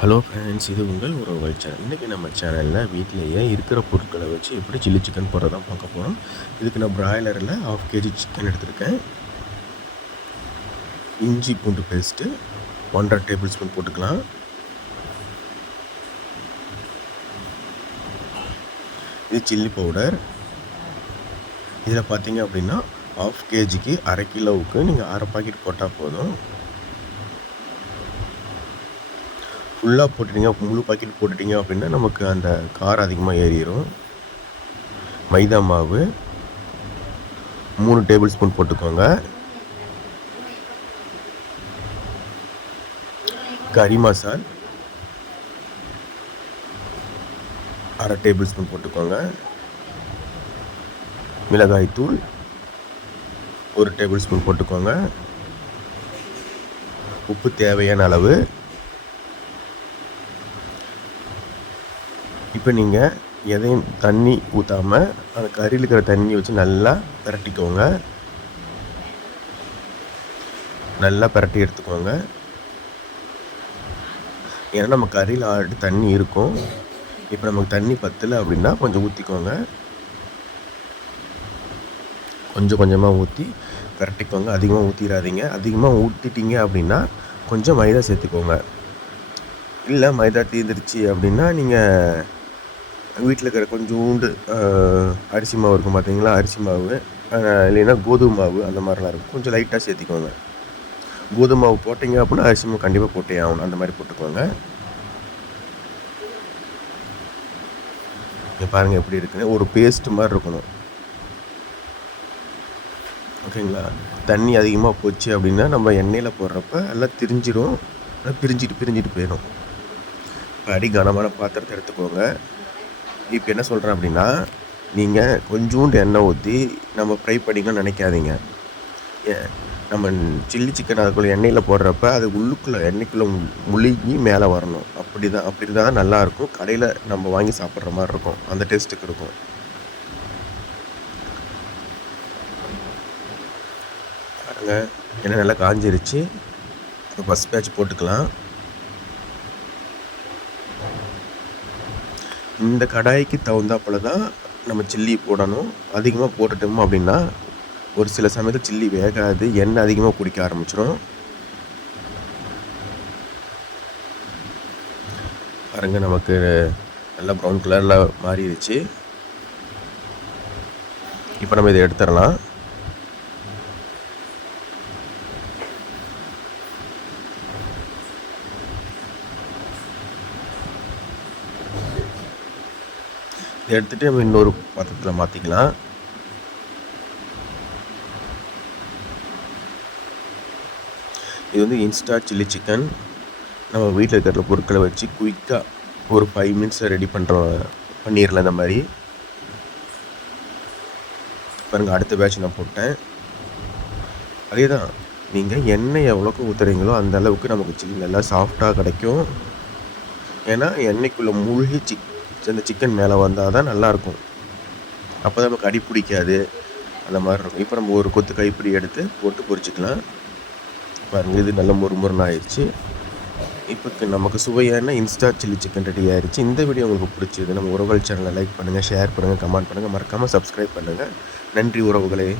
Hello friends, இது உங்கள் உறவுகள் சேனல். இன்றைக்கி நம்ம சேனலில் வீட்டிலேயே இருக்கிற பொருட்களை வச்சு எப்படி சில்லி சிக்கன் போடுறதான் பார்க்க போகிறோம். இதுக்கு நான் பிராய்லரில் 1/2 kg சிக்கன் எடுத்திருக்கேன். இஞ்சி பூண்டு பேஸ்ட்டு 1.5 டேபிள் ஸ்பூன் போட்டுக்கலாம். இது சில்லி பவுடர். இதில் பார்த்தீங்க அப்படின்னா 1/2 kgக்கு 1/2 கிலோவுக்கு நீங்கள் 1/2 பாக்கெட் போட்டால் போதும். ஃபுல்லாக போட்டுட்டிங்க, முழு பாக்கெட் போட்டுட்டிங்க அப்படின்னா நமக்கு அந்த காரம் அதிகமாக ஏறிடும். மைதா மாவு 3 டேபிள் ஸ்பூன் போட்டுக்கோங்க. கறி மசால் 1/2 டேபிள் ஸ்பூன் போட்டுக்கோங்க. மிளகாய் தூள் 1 டேபிள் ஸ்பூன் போட்டுக்கோங்க. உப்பு தேவையான அளவு. இப்போ நீங்கள் எதையும் தண்ணி ஊற்றாமல் அந்த கறியில் இருக்கிற தண்ணி வச்சு நல்லா பிரட்டிக்கோங்க. நல்லா பிரட்டி எடுத்துக்கோங்க. ஏன்னா நம்ம கறியில் ஆல்ரெடி தண்ணி இருக்கும். இப்போ நமக்கு தண்ணி பத்தலை அப்படின்னா கொஞ்சம் ஊற்றிக்கோங்க. கொஞ்சம் கொஞ்சமாக ஊற்றி பிரட்டிக்கோங்க. அதிகமாக ஊற்றிடாதீங்க. அதிகமாக ஊற்றிட்டீங்க அப்படின்னா கொஞ்சம் மைதா சேர்த்துக்கோங்க. இல்லை மைதா தீர்ந்துருச்சு அப்படின்னா நீங்கள் வீட்டில் இருக்கிற கொஞ்சோண்டு அரிசி மாவு இருக்கும் பார்த்தீங்களா, அரிசி மாவு இல்லைன்னா கோதுமை மாவு அந்த மாதிரிலாம் இருக்கும், கொஞ்சம் லைட்டாக சேர்த்திக்கோங்க. கோதுமை மாவு போட்டிங்க அப்படின்னா அரிசி மாவு கண்டிப்பாக போட்டே ஆகணும், அந்த மாதிரி போட்டுக்கோங்க. இங்கே பாருங்கள் எப்படி இருக்குன்னு, ஒரு பேஸ்ட் மாதிரி இருக்கணும். ஓகேங்களா? தண்ணி அதிகமாக போச்சு அப்படின்னா நம்ம எண்ணெயில் போடுறப்ப எல்லாம் திரிஞ்சிடும், பிரிஞ்சிட்டு போயிடும். அடி கனமான பாத்திரத்தை எடுத்துக்கோங்க. இப்போ என்ன சொல்கிறேன் அப்படின்னா, நீங்கள் கொஞ்சோண்டு எண்ணெய் ஊற்றி நம்ம ஃப்ரை பண்ணிக்கலாம்னு நினைக்காதீங்க. நம்ம சில்லி சிக்கன் அதுக்குள்ளே எண்ணெயில் போடுறப்ப அது உள்ளுக்குள்ளே எண்ணெய்க்குள்ளே முழுகி மேலே வரணும். அப்படி இருந்தால் தான் நல்லாயிருக்கும். கடையில் நம்ம வாங்கி சாப்பிட்ற மாதிரி இருக்கும், அந்த டேஸ்ட்டுக்கு இருக்கும். பாருங்க, எண்ணெய் நல்லா காஞ்சிருச்சு. ஃபஸ்ட் பேட்ச் போட்டுக்கலாம். இந்த கடாய்க்கு தகுந்தாப்பில் தான் நம்ம சில்லி போடணும். அதிகமாக போட்டுட்டோம் அப்படின்னா ஒரு சில சமயத்தில் சில்லி வேகாது, எண்ணெய் அதிகமாக குடிக்க ஆரம்பிச்சிடும். பாருங்கள், நமக்கு நல்லா ப்ரௌன் கலரில் மாறிடுச்சு. இப்போ நம்ம இதை எடுத்துடலாம். இதை எடுத்துகிட்டு நம்ம இன்னொரு பாத்திரத்தில் மாற்றிக்கலாம். இது வந்து இன்ஸ்டா சில்லி சிக்கன். நம்ம வீட்டில் இருக்கிற பொருட்களை வச்சு குயிக்காக ஒரு 5 மினிட்ஸில் ரெடி பண்ணிடலாம். இந்த மாதிரி பாருங்கள், அடுத்த பேட்ச் நான் போட்டேன். அதே தான், நீங்கள் எண்ணெய் எவ்வளோக்கு ஊற்றுறீங்களோ அந்த அளவுக்கு நமக்கு சில்லி நல்லா சாஃப்டாக கிடைக்கும். ஏன்னா எண்ணெய்க்குள்ளே மூழ்கி அந்த சிக்கன் மேலே வந்தால் தான் நல்லாயிருக்கும். அப்போ தான் நமக்கு அடி பிடிக்காது, அந்த மாதிரி இருக்கும். இப்போ நம்ம ஒரு கொத்து கைப்பிடி எடுத்து போட்டு பொரிச்சிக்கலாம். பாருங்கள், இது நல்ல முறுமுறுன்னு ஆயிடுச்சு. இப்போ நமக்கு சுவையான இன்ஸ்டா சில்லி சிக்கன் ரெடி ஆயிடுச்சு. இந்த வீடியோ உங்களுக்கு பிடிச்சது நம்ம உறவுகள் சேனலை லைக் பண்ணுங்கள், ஷேர் பண்ணுங்கள், கமெண்ட் பண்ணுங்கள், மறக்காமல் சப்ஸ்கிரைப் பண்ணுங்கள். நன்றி உறவுகளே.